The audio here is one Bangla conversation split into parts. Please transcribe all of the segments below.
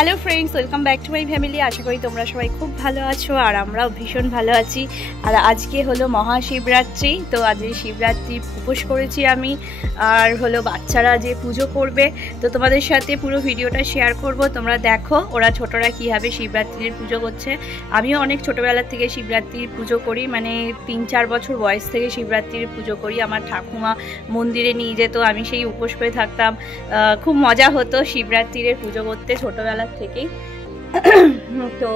Hello friends, welcome back to my family. আশা করি তোমরা সবাই খুব ভালো আছো আর আমরাও ভীষণ ভালো আছি। আর আজকে হলো মহাশিবরাত্রি, তো আজ এই শিবরাত্রি উপোস করেছি আমি। আর হলো বাচ্চারা যে পুজো করবে, তো তোমাদের সাথে পুরো ভিডিওটা শেয়ার করব। তোমরা দেখো ওরা ছোটরা কীভাবে শিবরাত্রির পুজো করছে। আমিও অনেক ছোটোবেলার থেকে শিবরাত্রির পুজো করি, মানে 3-4 বছর বয়স থেকে শিবরাত্রির পুজো করি। আমার ঠাকুমা মন্দিরে নিয়ে যেত, আমি সেই উপোস করে থাকতাম। খুব মজা হতো শিবরাত্রির পুজো করতে ছোটোবেলার থেকেই। তো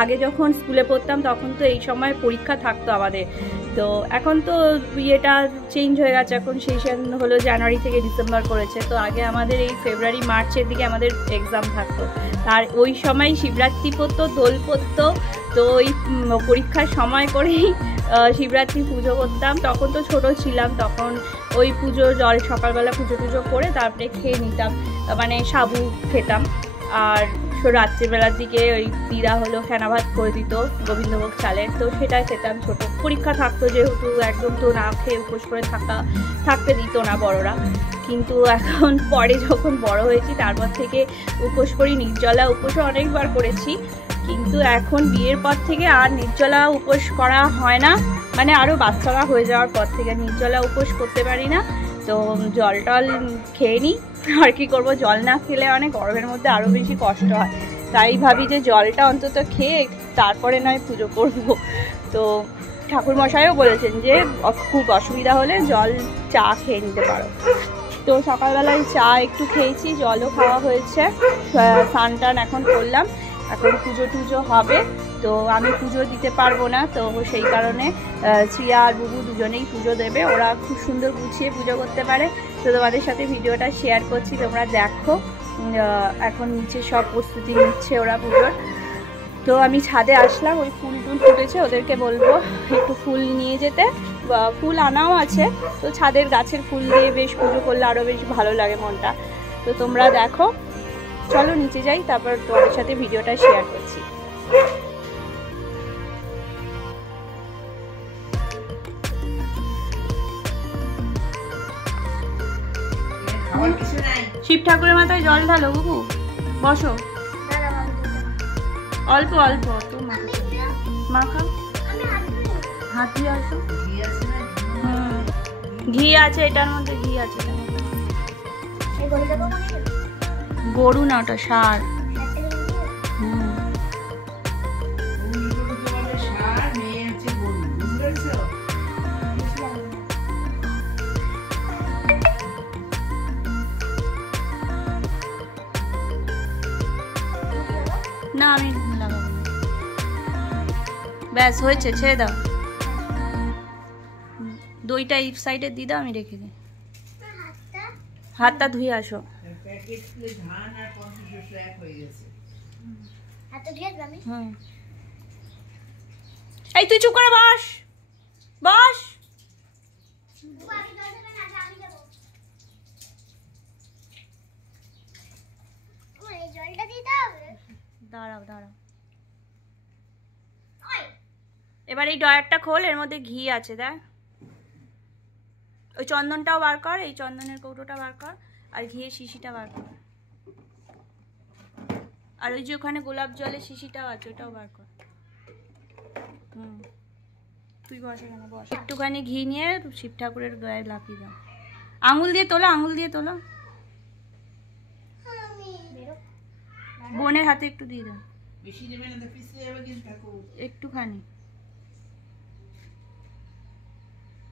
আগে যখন স্কুলে পড়তাম তখন তো এই সময় পরীক্ষা থাকতো আমাদের। তো এখন তো ইয়েটা চেঞ্জ হয়ে গেছে, এখন সেশন হলো জানুয়ারি থেকে ডিসেম্বর করেছে। তো আগে আমাদের এই ফেব্রুয়ারি মার্চের দিকে আমাদের এক্সাম থাকতো, আর ওই সময় শিবরাত্রি পড়তো, দোল পড়তো। তো ওই পরীক্ষার সময় করেই শিবরাত্রি পুজো করতাম। তখন তো ছোট ছিলাম, তখন ওই পুজো জল সকালবেলা পুজো টুজো করে তারপরে খেয়ে নিতাম, মানে সাবু খেতাম। আর রাত্রিবেলার দিকে ওই দিদা হলো ফেনা ভাত করে দিত গোবিন্দভোগ চালের, তো সেটাই খেতাম। ছোট পরীক্ষা থাকতো যেহেতু, একদম তো না খেয়ে উপোস করে থাকতে দিত না বড়রা। কিন্তু এখন পরে যখন বড় হয়েছি তারপর থেকে উপোস করি। নির্জলা উপোসও অনেকবার করেছি, কিন্তু এখন বিয়ের পর থেকে আর নির্জলা উপোস করা হয় না। মানে আরও বাচ্চারা হয়ে যাওয়ার পর থেকে নির্জলা উপোস করতে পারি না। তো জল টল খেয়ে নিই, আর কি করবো, জল না খেলে অনেক গরমের মধ্যে আরও বেশি কষ্ট হয়। তাই ভাবি যে জলটা অন্তত খেয়ে তারপরে নয় পুজো করব। তো ঠাকুরমশাইও বলেছেন যে খুব অসুবিধা হলে জল চা খেয়ে নিতে পারো। তো সকালবেলায় চা একটু খেয়েছি, জলও খাওয়া হয়েছে, স্নান টান এখন করলাম। এখন পুজো টুজো হবে, তো আমি পুজো দিতে পারবো না, তো সেই কারণে শ্রিয়া আর বুবু দুজনেই পুজো দেবে। ওরা খুব সুন্দর গুছিয়ে পুজো করতে পারে, তো তোমাদের সাথে ভিডিওটা শেয়ার করছি, তোমরা দেখো। এখন নিচে সব প্রস্তুতি নিচ্ছে ওরা পুজোর। তো আমি ছাদে আসলাম, ওই ফুল টুল ফুটেছে, ওদেরকে বলবো একটু ফুল নিয়ে যেতে। ফুল আনাও আছে, তো ছাদের গাছের ফুল দিয়ে বেশ পুজো করলে আরও বেশ ভালো লাগে মনটা। তো তোমরা দেখো, চলো নিচে যাই, তারপর তোমাদের সাথে ভিডিওটা শেয়ার করছি। শিব ঠাকুরের মাথায় জল ঢালো বুবু, বসো। অল্প অল্প তো মাখা, হাত দিয়ে আসো। ঘি আছে এটার মধ্যে, ঘি আছে। গরু না, ওটা ষাঁড়। না আমি লাগাবো না, ব্যাস হয়েছে, ছেড়ে দাও। দইটা এই সাইডে দিয়ে দাও, আমি রেখে দিই। হাতটা ধুয়ে আসো। এই তুই চুপ করে বস, বস। দাঁড়াও দাঁড়াও, এবার এই ডয়ারটা খোল, এর মধ্যে ঘি আছে দেখ। ওই চন্দনটাও বার কর, এই চন্দনের কৌটোটা বার কর, আর ঘিয়ের শিশিটা বার কর। আর ওই যে ওখানে গোলাপ জলের শিশিটাও আছে, ওটাও বার কর। তুই বস এখানে, বস। একটুখানি ঘি নিয়ে শিব ঠাকুরের গায়ে লাগিয়ে দাও। আঙুল দিয়ে তোলো, আঙুল দিয়ে তোলো। বোনের হাতে একটু দিয়ে দাও, একটুখানি,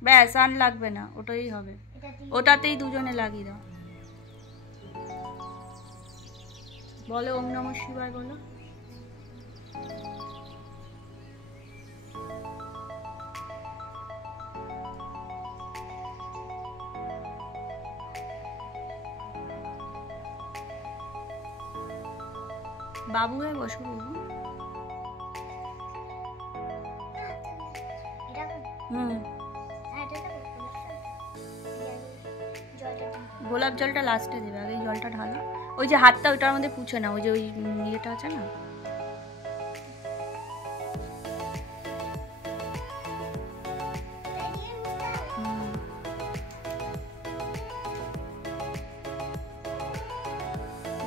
ব্যাস। আর লাগবে না, ওটাই হবে, ওটাতেই দুজনে লাগিয়ে দাও। বলো ওম নমঃ শিবায়, বলো। বাবু হয়ে বসো বাবু। গোলাপ জলটা লাস্টে দেবে, আগে জলটা ঢালো। ওই যে হাতটা ওইটার মধ্যে পুছে না, ওই যে ওই ইয়েটা আছে না।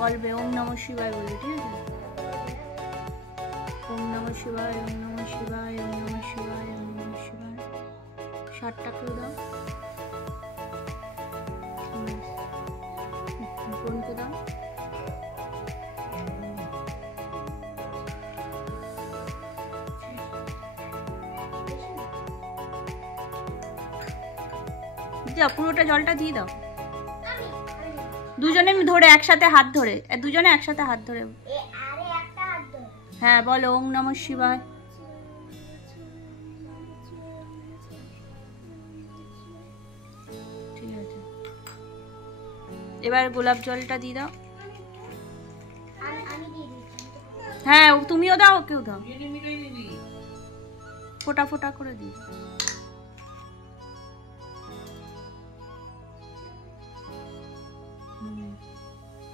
বলবে ওম নমঃ শিবায় বলবে, ঠিক আছে? ওম নমঃ শিবায়, ওম নমঃ শিবায়, ওম নমঃ শিবায়, ওম নমঃ শিবায়। 7টা করে দাও, বোনকে দাও। দাও, পুরোটা জলটা দিয়ে দাও। দুজনে ধরে একসাথে হাত ধরে, দুজনে একসাথে হাত ধরে। হ্যাঁ বলো ওম নমঃ শিবায়। ঠিক আছে, এবার গোলাপ জলটা দিয়ে দাও। হ্যাঁ তুমিও দাও, ওকেও দাও, ফোঁটা ফোঁটা করে দিই।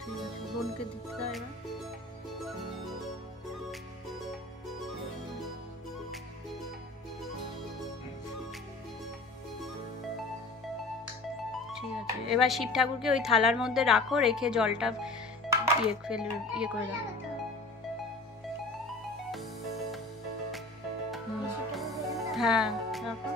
ঠিক আছে, বোনকে দিতে দাও এবার। ঠিক আছে, এবার শিব ঠাকুরকে ওই থালার মধ্যে রাখো, রেখে জলটা ইয়ে করে দাও। হ্যাঁ রাখো।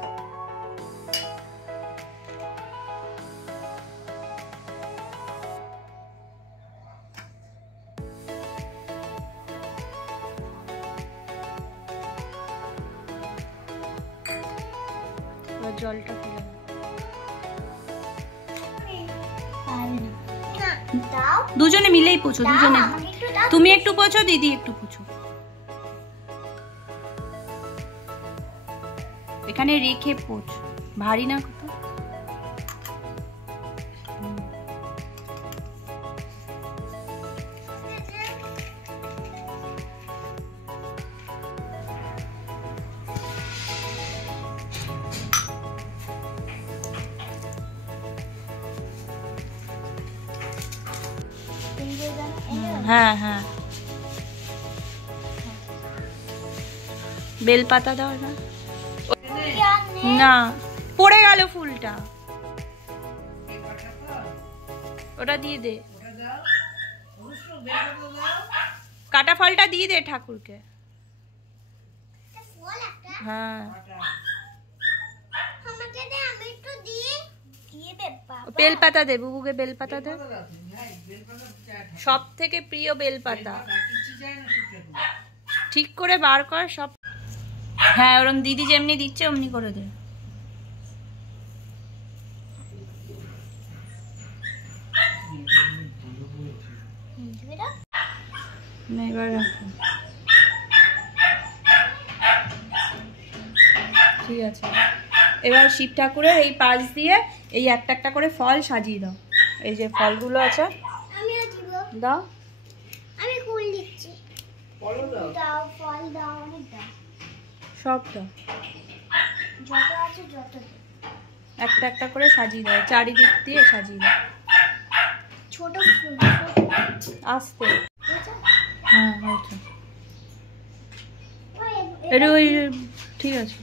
জলটা ফেলে দুজনে মিলেই পোছো, দুজনে। তুমি একটু পোছো, দিদি একটু পোছো। এখানে রেখে পোছ, ভারী না কত। হ্যাঁ হ্যাঁ, বেলপাতা দাও না। না পড়ে গেল ফুলটা, ওটা দিয়ে দে, কাটা ফলটা দিয়ে দে ঠাকুরকে। হ্যাঁ বেলপাতা দে, বুবুকে বেলপাতা দে, সব থেকে প্রিয় বেলপাতা। ঠিক করে বার কর সব। হ্যাঁ ওরম দিদি যেমনি দিচ্ছে অমনি করে দে। এবার ঠিক আছে, এবার শিব ঠাকুরের এই পাশ দিয়ে এই একটা একটা করে ফল সাজিয়ে দাও। এই যে ফলগুলো আছে দাও। আমি ফুল দিচ্ছি, দাও ফল দাও, অনেক দাও, সব দাও, যত আছে যত একটা একটা করে সাজিয়ে দাও, চারিদিক দিয়ে সাজিয়ে দাও। ছোট ফুল আস্তে। হ্যাঁ হয়েছে, ওই ঠিক আছে।